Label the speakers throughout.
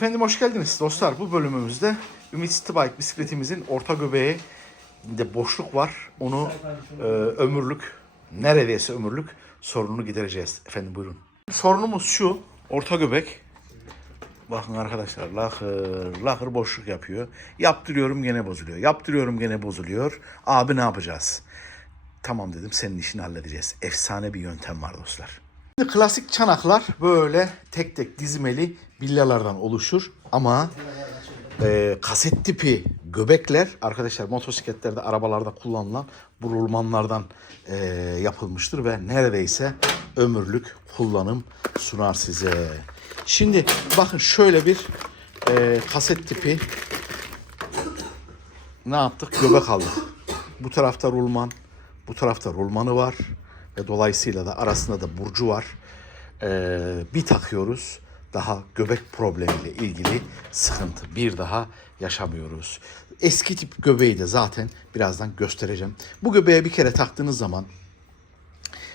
Speaker 1: Efendim hoş geldiniz dostlar. Bu bölümümüzde Ümit City Bike bisikletimizin orta göbeği de boşluk var. Onu e, ömürlük, neredeyse ömürlük sorununu gidereceğiz. Efendim buyurun. Sorunumuz şu. Orta göbek. Bakın arkadaşlar lahır lahır boşluk yapıyor. Yaptırıyorum gene bozuluyor. Yaptırıyorum gene bozuluyor. Abi ne yapacağız? Tamam dedim senin işini halledeceğiz. Efsane bir yöntem var dostlar. Klasik çanaklar böyle tek tek dizmeli villalardan oluşur ama e, kaset tipi göbekler arkadaşlar motosikletlerde arabalarda kullanılan bu rulmanlardan e, yapılmıştır ve neredeyse ömürlük kullanım sunar size. Şimdi bakın şöyle bir e, kaset tipi ne yaptık? Göbek aldık. Bu tarafta rulman, bu tarafta rulmanı var dolayısıyla da arasında da burcu var. Ee, bir takıyoruz. Daha göbek problemiyle ilgili sıkıntı bir daha yaşamıyoruz. Eski tip göbeği de zaten birazdan göstereceğim. Bu göbeğe bir kere taktığınız zaman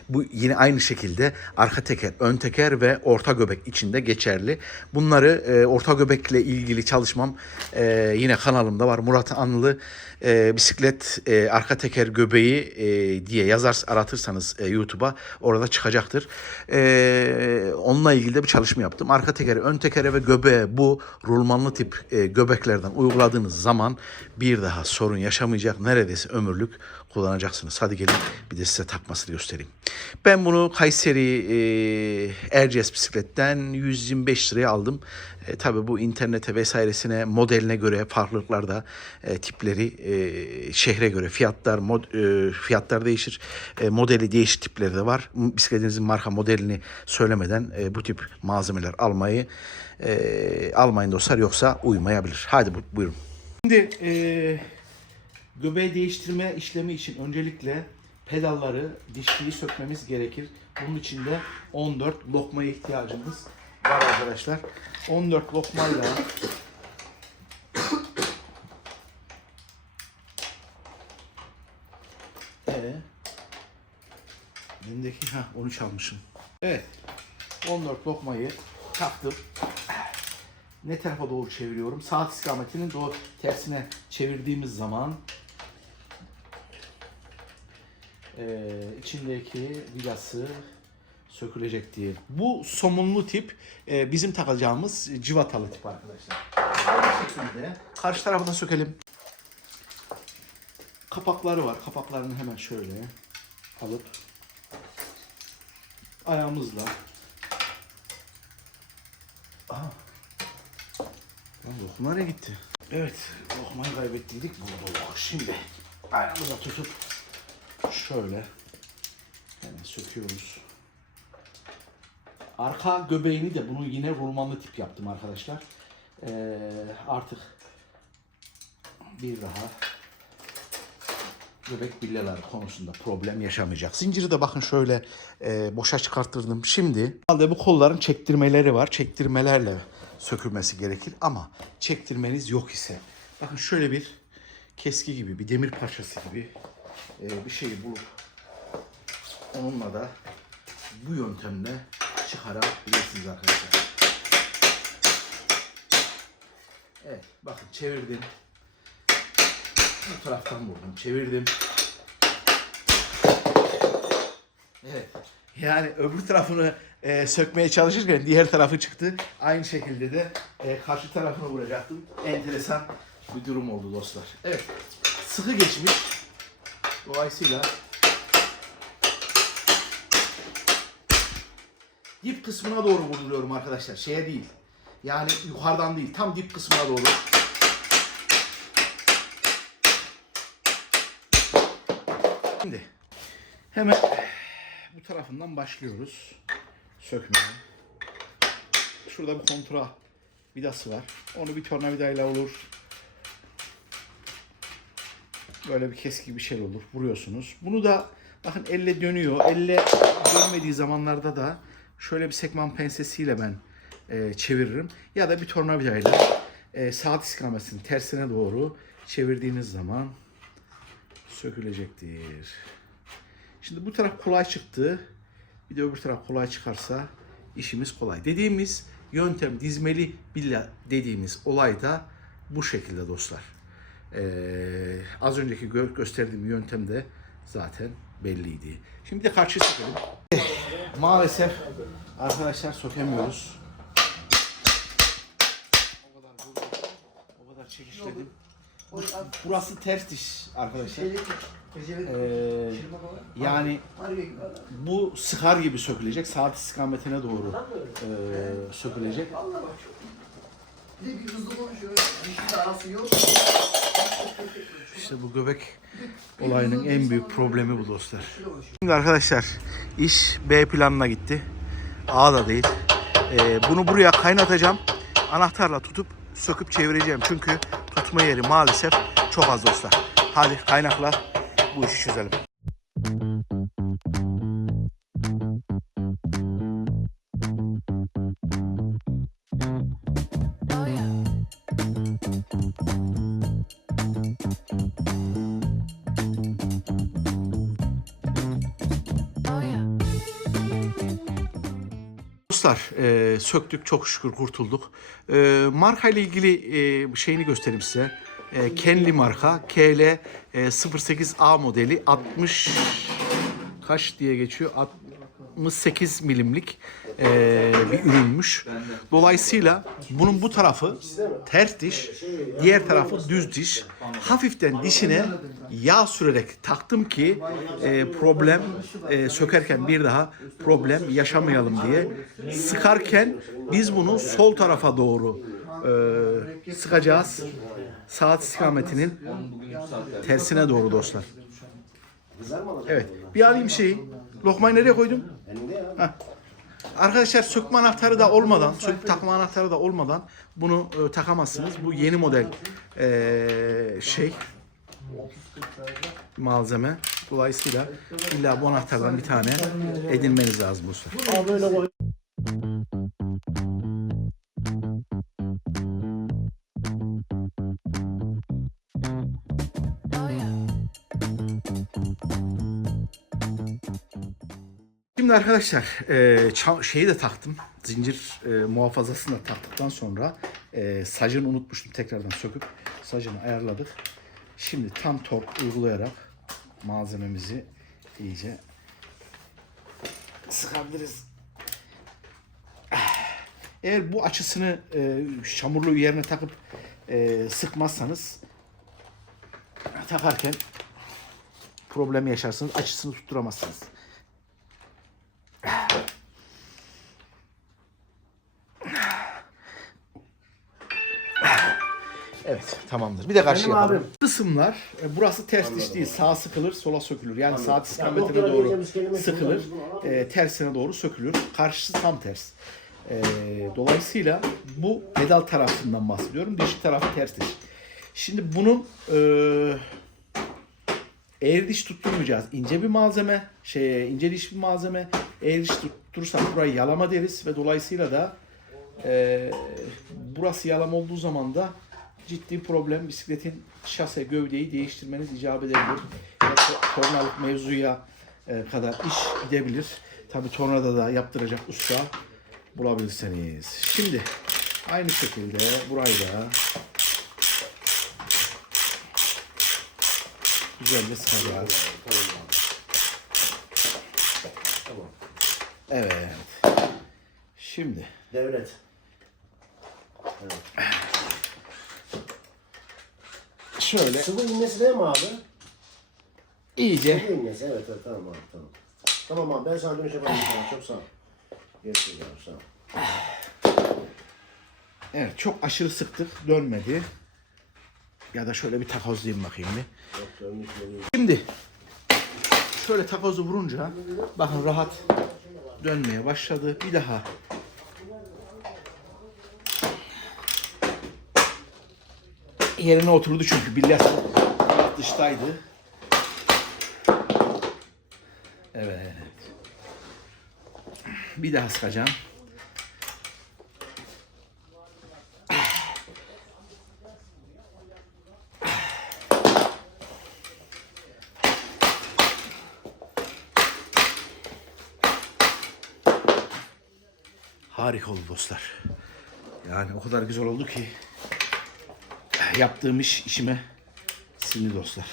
Speaker 1: bu yine aynı şekilde arka teker, ön teker ve orta göbek içinde geçerli. Bunları e, orta göbekle ilgili çalışmam e, yine kanalımda var. Murat Anlı e, bisiklet e, arka teker göbeği e, diye yazar aratırsanız e, YouTube'a orada çıkacaktır. E, onunla ilgili de bir çalışma yaptım. Arka tekere, ön tekere ve göbeğe bu rulmanlı tip e, göbeklerden uyguladığınız zaman bir daha sorun yaşamayacak neredeyse ömürlük kullanacaksınız. Hadi gelin bir de size takmasını göstereyim. Ben bunu Kayseri e, Erciyes bisikletten 125 liraya aldım. E, tabii bu internete vesairesine modeline göre farklılıklar da e, tipleri e, şehre göre fiyatlar mod, e, fiyatlar değişir. E, modeli değişik tipleri de var. Bisikletinizin marka modelini söylemeden e, bu tip malzemeler almayı e, almayın dostlar yoksa uymayabilir. Hadi bu, buyurun. Şimdi e, göbeği değiştirme işlemi için öncelikle pedalları, dişliği sökmemiz gerekir. Bunun için de 14 lokmaya ihtiyacımız var arkadaşlar. 14 lokmayla ee, Elimdeki ha 13 almışım. Evet. 14 lokmayı taktım. Ne tarafa doğru çeviriyorum? Saat istikametinin doğru tersine çevirdiğimiz zaman e, içindeki vidası sökülecek diye. Bu somunlu tip e, bizim takacağımız civatalı tip arkadaşlar. Aynı şekilde karşı tarafı da sökelim. Kapakları var. Kapaklarını hemen şöyle alıp ayağımızla Aha. Lan lokma nereye gitti? Evet, lokmayı kaybettiydik bulduk. Şimdi ayağımıza tutup şöyle hemen söküyoruz. Arka göbeğini de bunu yine rulmanlı tip yaptım arkadaşlar. Ee, artık bir daha göbek billeleri konusunda problem yaşamayacak. Zinciri de bakın şöyle e, boşa çıkarttırdım. Şimdi halde bu kolların çektirmeleri var. Çektirmelerle sökülmesi gerekir ama çektirmeniz yok ise bakın şöyle bir keski gibi bir demir parçası gibi e, bir şeyi bulup onunla da bu yöntemle çıkarabilirsiniz arkadaşlar. Evet bakın çevirdim. Bu taraftan vurdum, çevirdim. Evet. Yani öbür tarafını e, sökmeye çalışırken diğer tarafı çıktı. Aynı şekilde de e, karşı tarafını vuracaktım. Enteresan bir durum oldu dostlar. Evet. Sıkı geçmiş. Dolayısıyla dip kısmına doğru vuruluyorum arkadaşlar. Şeye değil. Yani yukarıdan değil. Tam dip kısmına doğru. Şimdi hemen bu tarafından başlıyoruz sökmeye. Şurada bir kontra vidası var. Onu bir tornavidayla olur. Böyle bir keski bir şey olur. Vuruyorsunuz. Bunu da bakın elle dönüyor. Elle dönmediği zamanlarda da şöyle bir sekman pensesiyle ben e, çeviririm. Ya da bir tornavidayla e, saat istikametinin tersine doğru çevirdiğiniz zaman sökülecektir. Şimdi bu taraf kolay çıktı. Bir de öbür taraf kolay çıkarsa işimiz kolay. Dediğimiz yöntem dizmeli billa dediğimiz olay da bu şekilde dostlar. Ee, az önceki gö- gösterdiğim yöntem de zaten belliydi. Şimdi de karşı sökelim. Maalesef arkadaşlar sökemiyoruz. O kadar vurdum, o kadar çekişledim. Burası ters diş arkadaşlar. Ee, yani bu sıkar gibi sökülecek. Saat istikametine doğru e, sökülecek.
Speaker 2: Bir bir hızlı konuşuyor. Dişli de arası yok.
Speaker 1: İşte bu göbek olayının en büyük problemi bu dostlar. Şimdi arkadaşlar iş B planına gitti. A da değil. Ee, bunu buraya kaynatacağım. Anahtarla tutup söküp çevireceğim. Çünkü tutma yeri maalesef çok az dostlar. Hadi kaynakla bu işi çözelim. Dostlar e, söktük çok şükür kurtulduk. E, marka ile ilgili e, şeyini göstereyim size. E, Kenli marka KL e, 08A modeli 60 kaç diye geçiyor? 68 milimlik e, bir ürünmüş. Dolayısıyla bunun bu tarafı ters diş, diğer tarafı düz diş. Hafiften dişine yağ sürerek taktım ki e, problem e, sökerken bir daha problem yaşamayalım diye. Sıkarken biz bunu sol tarafa doğru e, sıkacağız. Saat istikametinin tersine doğru dostlar. Evet. Bir alayım şeyi. Lokmayı nereye koydum? Heh. Arkadaşlar sökme anahtarı da olmadan, söküp takma anahtarı da olmadan bunu e, takamazsınız. Bu yeni model e, şey malzeme. Dolayısıyla illa bu anahtardan bir tane edinmeniz lazım dostlar. Şimdi arkadaşlar e, şeyi de taktım. Zincir e, muhafazasını da taktıktan sonra e, sacını unutmuştum. Tekrardan söküp sacını ayarladık. Şimdi tam tork uygulayarak malzememizi iyice sıkabiliriz. Eğer bu açısını e, çamurlu yerine takıp e, sıkmazsanız takarken problem yaşarsınız. Açısını tutturamazsınız. Tamamdır. Bir de karşı
Speaker 3: Benim
Speaker 1: yapalım.
Speaker 3: abim.
Speaker 1: Kısımlar e, burası ters diş değil. Sağa sıkılır, sola sökülür. Yani saat istikametine
Speaker 3: doktora
Speaker 1: doğru
Speaker 3: diyeceğimiz kelime
Speaker 1: sıkılır. e, tersine doğru sökülür. Karşısı tam ters. E, dolayısıyla bu pedal tarafından bahsediyorum. Dişi tarafı ters diş. Şimdi bunun e, eğri diş tutturmayacağız. İnce bir malzeme, şey ince diş bir malzeme. Eğri diş tutturursak burayı yalama deriz ve dolayısıyla da e, burası yalam olduğu zaman da ciddi problem bisikletin şase gövdeyi değiştirmeniz icap edebilir. Tornalık mevzuya e, kadar iş gidebilir. Tabi tornada da yaptıracak usta bulabilirseniz. Şimdi aynı şekilde burayı da güzelce sıkacağız. Evet. Şimdi
Speaker 3: Devlet.
Speaker 1: Şöyle
Speaker 3: Sıvı iğnesi değil mi abi?
Speaker 1: iyice
Speaker 3: Sıvı iğnesi evet, evet tamam abi tamam. Tamam abi ben sana dönüş yaparım. Tamam, Çok sağ ol. Görüşürüz abi sağ ol.
Speaker 1: Evet çok aşırı sıktık dönmedi. Ya da şöyle bir takozlayayım bakayım bir.
Speaker 3: Yok dönmüş mü?
Speaker 1: Şimdi şöyle takozu vurunca bakın rahat dönmeye başladı. Bir daha yerine oturdu çünkü bilyası dıştaydı. Evet. Bir daha sıkacağım. Harika oldu dostlar. Yani o kadar güzel oldu ki yaptığım iş işime sindi dostlar.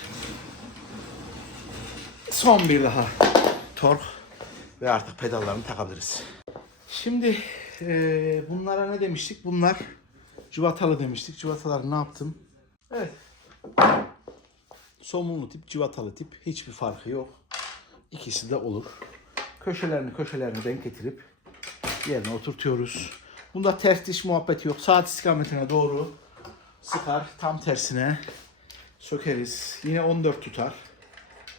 Speaker 1: Son bir daha tork ve artık pedallarını takabiliriz. Şimdi eee, bunlara ne demiştik? Bunlar civatalı demiştik. Civataları ne yaptım? Evet. Somunlu tip, civatalı tip hiçbir farkı yok. İkisi de olur. Köşelerini köşelerini denk getirip yerine oturtuyoruz. Bunda ters diş muhabbeti yok. Saat istikametine doğru sıkar. Tam tersine sökeriz. Yine 14 tutar.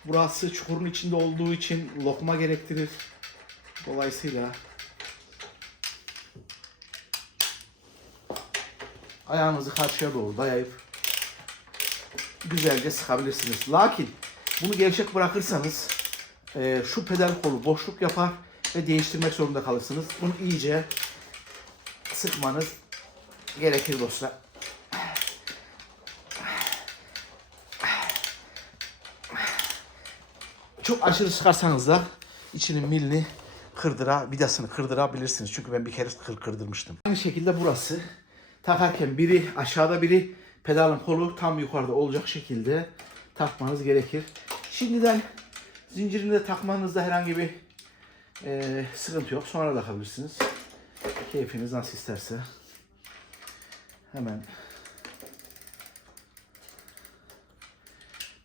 Speaker 1: Burası çukurun içinde olduğu için lokma gerektirir. Dolayısıyla ayağınızı karşıya doğru dayayıp güzelce sıkabilirsiniz. Lakin bunu gevşek bırakırsanız e, şu pedal kolu boşluk yapar ve değiştirmek zorunda kalırsınız. Bunu iyice sıkmanız gerekir dostlar. Çok aşırı sıkarsanız da içinin milini kırdıra, vidasını kırdırabilirsiniz. Çünkü ben bir kere kır kırdırmıştım. Aynı şekilde burası takarken biri aşağıda biri pedalın kolu tam yukarıda olacak şekilde takmanız gerekir. Şimdiden zincirini takmanızda herhangi bir e, sıkıntı yok. Sonra da takabilirsiniz. Keyfiniz nasıl isterse. Hemen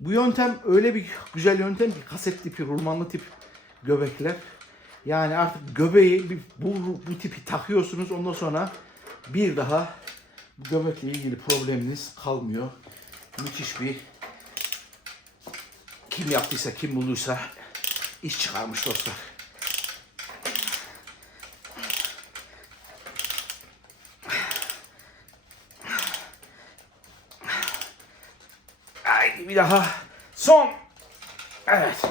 Speaker 1: Bu yöntem öyle bir güzel yöntem ki kaset tipi, rulmanlı tip göbekler. Yani artık göbeği bir, bu, bu tipi takıyorsunuz ondan sonra bir daha göbekle ilgili probleminiz kalmıyor. Müthiş bir kim yaptıysa kim bulduysa iş çıkarmış dostlar. Bir daha. Son. Evet.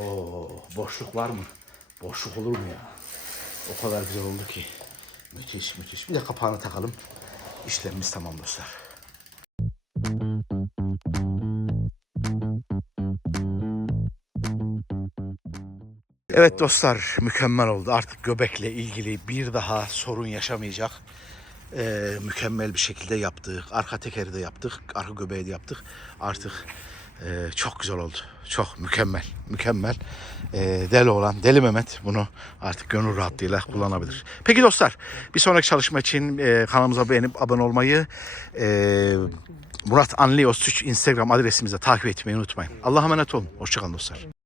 Speaker 1: Oo, boşluk var mı? Boşluk olur mu ya? O kadar güzel oldu ki. Müthiş müthiş. Bir de kapağını takalım. İşlemimiz tamam dostlar. Evet dostlar mükemmel oldu. Artık göbekle ilgili bir daha sorun yaşamayacak. Ee, mükemmel bir şekilde yaptık. Arka tekeri de yaptık. Arka göbeği de yaptık. Artık e, çok güzel oldu. Çok mükemmel. Mükemmel. Ee, deli olan Deli Mehmet bunu artık gönül rahatlığıyla kullanabilir. Peki dostlar bir sonraki çalışma için e, kanalımıza beğenip abone olmayı e, Murat Anli 33 Instagram adresimize takip etmeyi unutmayın. Allah'a emanet olun. Hoşçakalın dostlar.